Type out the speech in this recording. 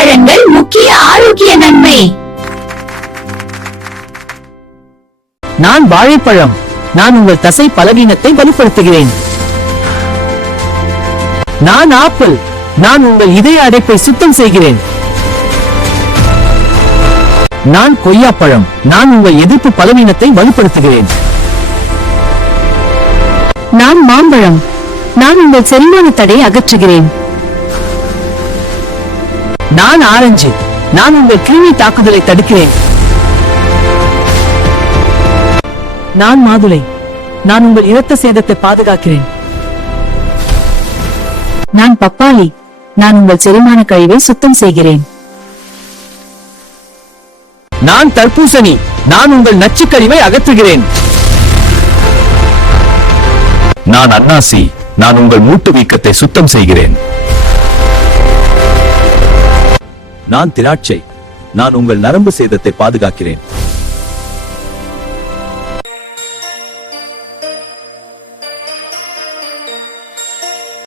பழங்கள் முக்கிய ஆரோக்கிய நன்மை. நான் வாழைப்பழம். நான் உங்கள் தசை பலவீனத்தை வலுப்படுத்துகிறேன். நான் ஆப்பிள். நான் உங்கள் இதய அடைப்பை சுத்தம் செய்கிறேன். நான் கொய்யாப்பழம். நான் உங்கள் எதிர்ப்பு பலவீனத்தை வலுப்படுத்துகிறேன். நான் மாம்பழம். நான் உங்கள் செரிமான தடையை அகற்றுகிறேன். நான் ஆரஞ்சு. நான் உங்கள் கிருமி தாக்குதலை தடுக்கிறேன். நான் மாதுளை. நான் உங்கள் இரத்த சேதத்தை பாதுகாக்கிறேன். நான் பப்பாளி. நான் உங்கள் செரிமான கழிவை சுத்தம் செய்கிறேன். நான் தர்பூசணி. நான் உங்கள் நச்சுக்கழிவை அகற்றுகிறேன். நான் அன்னாசி. நான் உங்கள் மூட்டு வீக்கத்தை சுத்தம் செய்கிறேன். நான் திராட்சை. நான் உங்கள் நரம்பு சேதத்தை பாதுகாக்கிறேன்.